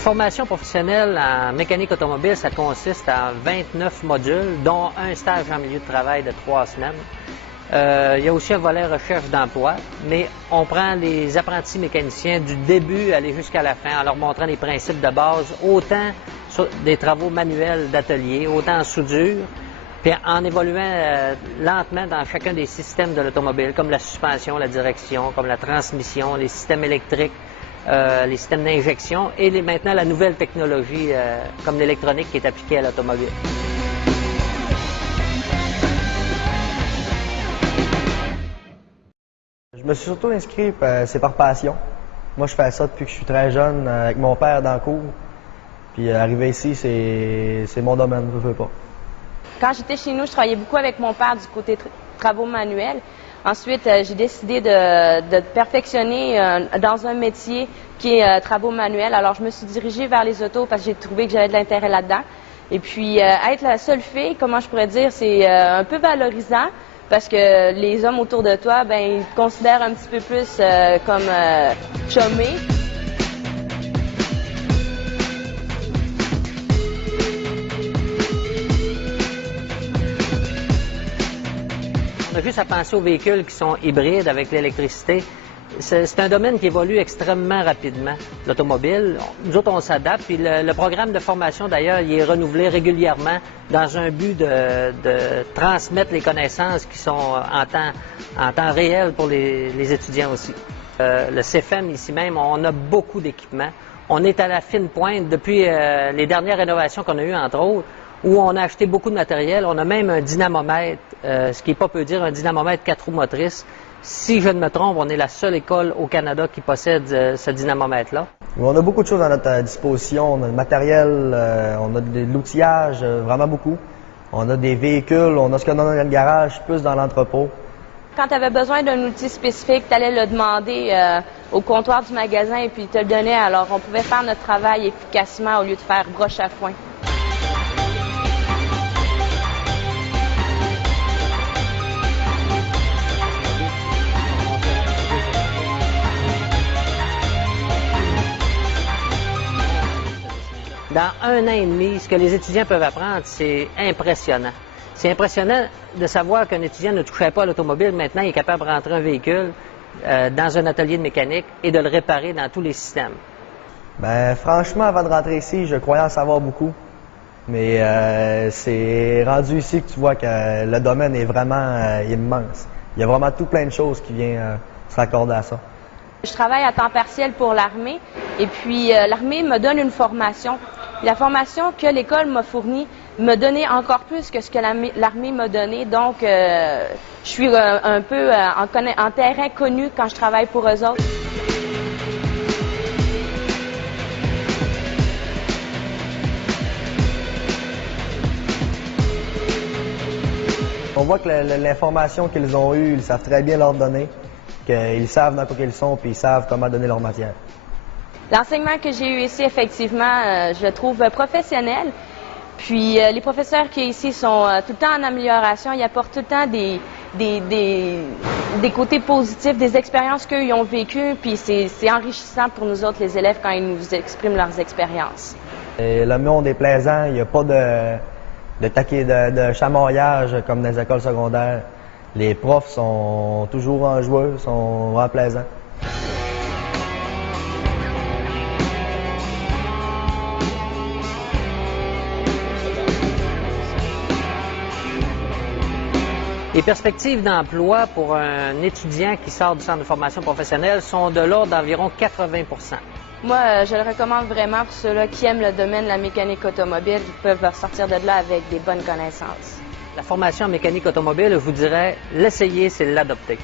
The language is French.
formation professionnelle en mécanique automobile, ça consiste en 29 modules, dont un stage en milieu de travail de 3 semaines. Il y a aussi un volet recherche d'emploi, mais on prend les apprentis mécaniciens du début aller jusqu'à la fin en leur montrant les principes de base, autant sur des travaux manuels d'atelier, autant en soudure, puis en évoluant lentement dans chacun des systèmes de l'automobile, comme la suspension, la direction, comme la transmission, les systèmes électriques, les systèmes d'injection et maintenant la nouvelle technologie comme l'électronique qui est appliquée à l'automobile. Je me suis surtout inscrit, c'est par passion. Moi, je fais ça depuis que je suis très jeune, avec mon père dans le cours. Puis arriver ici, c'est mon domaine, je veux pas. Quand j'étais chez nous, je travaillais beaucoup avec mon père du côté travaux manuels. Ensuite, j'ai décidé de perfectionner dans un métier qui est travaux manuels. Alors, je me suis dirigée vers les autos parce que j'ai trouvé que j'avais de l'intérêt là-dedans. Et puis, être la seule fille, comment je pourrais dire, c'est un peu valorisant parce que les hommes autour de toi, ben, ils te considèrent un petit peu plus comme chômée. On a juste à penser aux véhicules qui sont hybrides avec l'électricité. C'est un domaine qui évolue extrêmement rapidement, l'automobile. Nous autres, on s'adapte. Puis le programme de formation, d'ailleurs, il est renouvelé régulièrement dans un but de transmettre les connaissances qui sont en temps réel pour les étudiants aussi. Le CFM, ici même, on a beaucoup d'équipements. On est à la fine pointe depuis les dernières rénovations qu'on a eues, entre autres, où on a acheté beaucoup de matériel. On a même un dynamomètre, ce qui n'est pas peu dire, un dynamomètre 4 roues motrices. Si je ne me trompe, on est la seule école au Canada qui possède ce dynamomètre-là. On a beaucoup de choses à notre disposition. On a le matériel, on a de l'outillage, vraiment beaucoup. On a des véhicules, on a ce qu'on a dans le garage, plus dans l'entrepôt. Quand tu avais besoin d'un outil spécifique, tu allais le demander au comptoir du magasin et puis il te le donnait. Alors, on pouvait faire notre travail efficacement au lieu de faire broche à foin. Dans 1 an et demi, ce que les étudiants peuvent apprendre, c'est impressionnant. C'est impressionnant de savoir qu'un étudiant ne touchait pas à l'automobile. Maintenant, il est capable de rentrer un véhicule dans un atelier de mécanique et de le réparer dans tous les systèmes. Ben, franchement, avant de rentrer ici, je croyais en savoir beaucoup. Mais c'est rendu ici que tu vois que le domaine est vraiment immense. Il y a vraiment tout plein de choses qui viennent s'accorder à ça. Je travaille à temps partiel pour l'armée et puis l'armée me donne une formation. La formation que l'école m'a fournie me donnait encore plus que ce que l'armée m'a donné. Donc, je suis un peu en terrain connu quand je travaille pour eux autres. On voit que l'information qu'ils ont eue, ils savent très bien leur donner, qu'ils savent dans quoi ils sont, puis ils savent comment donner leur matière. L'enseignement que j'ai eu ici, effectivement, je le trouve professionnel. Puis les professeurs qui ici sont tout le temps en amélioration, ils apportent tout le temps des côtés positifs, des expériences qu'eux ont vécues, puis c'est enrichissant pour nous autres, les élèves, quand ils nous expriment leurs expériences. Et le monde est plaisant, il n'y a pas de chamaillage comme dans les écoles secondaires. Les profs sont toujours enjoueux, sont vraiment plaisants. Les perspectives d'emploi pour un étudiant qui sort du centre de formation professionnelle sont de l'ordre d'environ 80 %. Moi, je le recommande vraiment pour ceux-là qui aiment le domaine de la mécanique automobile. Ils peuvent sortir de là avec des bonnes connaissances. La formation en mécanique automobile, je vous dirais, l'essayer, c'est l'adopter.